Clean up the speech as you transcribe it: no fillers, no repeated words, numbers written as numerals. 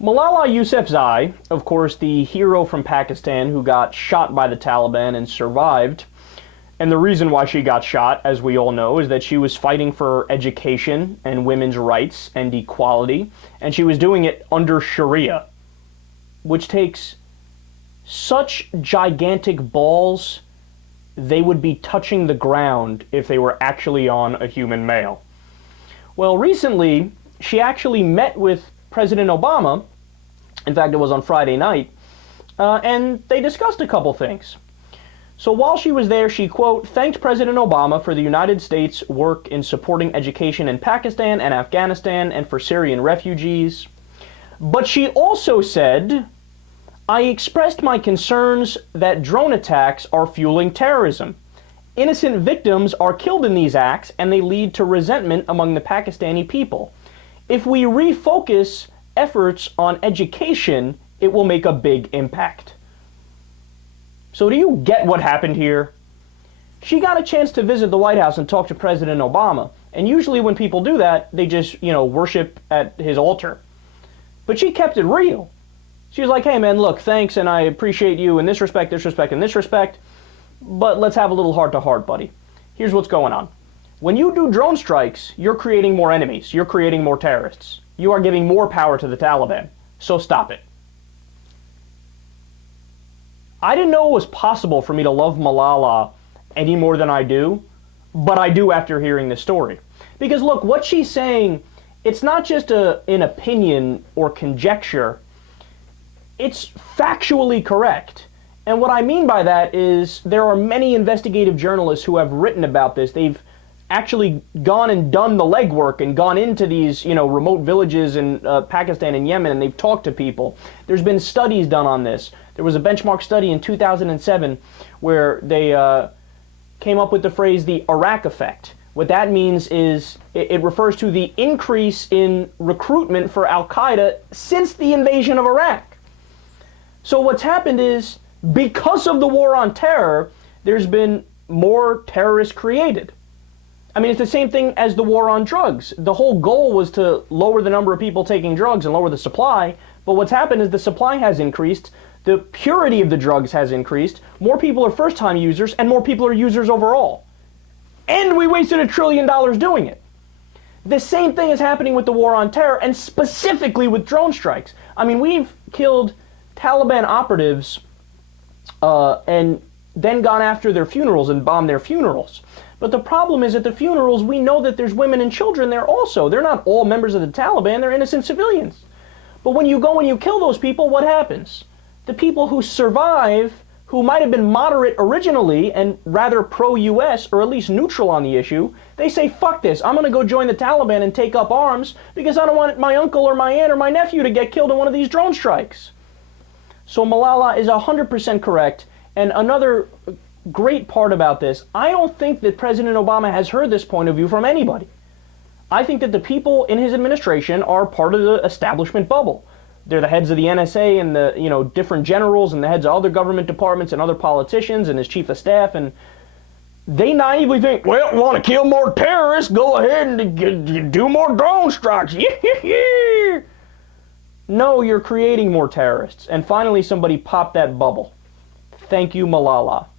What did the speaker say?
Malala Yousafzai, of course, the hero from Pakistan who got shot by the Taliban and survived. And the reason why she got shot, as we all know, is that she was fighting for education and women's rights and equality, and she was doing it under Sharia, which takes such gigantic balls, they would be touching the ground if they were actually on a human male. Well, recently, she actually met with President Obama. In fact, it was on Friday night, and they discussed a couple things. So while she was there, she, quote, thanked President Obama for the United States' work in supporting education in Pakistan and Afghanistan and for Syrian refugees. But she also said, I expressed my concerns that drone attacks are fueling terrorism. Innocent victims are killed in these acts, and they lead to resentment among the Pakistani people. If we refocus efforts on education, it will make a big impact. So do you get what happened here? She got a chance to visit the White House and talk to President Obama. And usually when people do that, they just, worship at his altar. But she kept it real. She was like, hey man, look, thanks, and I appreciate you in this respect, and this respect, but let's have a little heart-to-heart, buddy. Here's what's going on. When you do drone strikes, you're creating more enemies. You're creating more terrorists. You are giving more power to the Taliban. So stop it. I didn't know it was possible for me to love Malala any more than I do, but I do after hearing this story. Because look, what she's saying, it's not just an opinion or conjecture. It's factually correct. And what I mean by that is there are many investigative journalists who have written about this. They've actually gone and done the legwork and gone into these, remote villages in Pakistan and Yemen, and they've talked to people. There's been studies done on this. There was a benchmark study in 2007 where they came up with the phrase the Iraq effect. What that means is it refers to the increase in recruitment for Al-Qaeda since the invasion of Iraq. So what's happened is, because of the war on terror, there's been more terrorists created. I mean, it's the same thing as the war on drugs. The whole goal was to lower the number of people taking drugs and lower the supply, but what's happened is the supply has increased, the purity of the drugs has increased, more people are first-time users, and more people are users overall. And we wasted $1 trillion doing it. The same thing is happening with the war on terror, and specifically with drone strikes. I mean, we've killed Taliban operatives and then gone after their funerals and bombed their funerals. But the problem is at the funerals, we know that there's women and children there also. They're not all members of the Taliban, they're innocent civilians. But when you go and you kill those people, what happens? The people who survive, who might have been moderate originally and rather pro-US or at least neutral on the issue, they say, fuck this, I'm going to go join the Taliban and take up arms because I don't want my uncle or my aunt or my nephew to get killed in one of these drone strikes. So Malala is 100% correct. And another great part about this, I don't think that President Obama has heard this point of view from anybody. I think that the people in his administration are part of the establishment bubble. They're the heads of the NSA and the different generals and the heads of other government departments and other politicians and his chief of staff, and they naively think, well, want to kill more terrorists, go ahead and do more drone strikes. No, you're creating more terrorists. And finally somebody popped that bubble. Thank you, Malala.